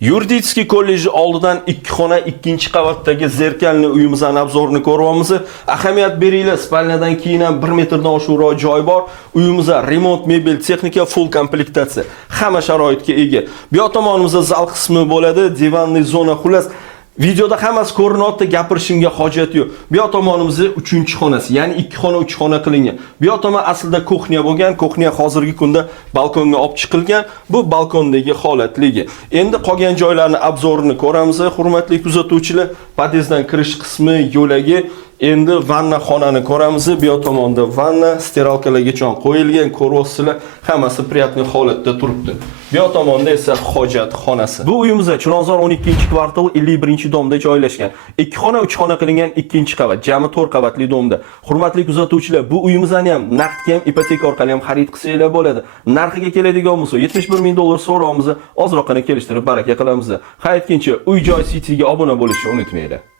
Yuridik kolleji oldidan 2 xona 2-qavatdagi zerkalli uyimizning obzorini ko'ryapmiz. Ahamiyat beringlar, spalnadan keyin ham 1 metrdan oshiqroq joy bor. Uyimizda remont, mebel, texnika full komplektatsiya. Hamma sharoitga ega. Bu yoq tomonimizda zal qismi bo'ladi, divanli zona, xullas videoda hammasi ko'rinyapti, gapirishimga hojat yo'q. Bu yoq tomonimizda 3-xonasi, ya'ni 2 xona 3 xona qilingan. Bu yoq tomon aslida kuxnya bo'lgan, kuxnya hozirgi kunda balkonga olib chiqilgan. Bu balkondagi holatligi. Endi qolgan joylarning obzorini ko'ramiz, hurmatli kuzatuvchilar. Podyezddan kirish qismi, yo'lagi. Endi vanna xonani ko'ramiz. Bu yoq tomonda vanna, steralkalargacha qo'yilgan, ko'ryapsizlar, hammasi priятный holatda turibdi. Bu yoq tomonda esa hojat xonasi. Bu uyimizda Chilonzor 12-kvartal 51-domda joylashgan. 2 xona 3 xona qilingan 2-qavat, jami 4 qavatli domda. Hurmatli kuzatuvchilar, bu uyimizni ham naqdga ham, ipoteka orqali ham xarid qilsanglar bo'ladi. Narxiga keladigan bo'lsa, $71 ming so'raymiz. Ozroqini kelishtirib baraka qilamiz. Xayr etguncha, uy-joy sitiga obuna bo'lishni unutmanglar.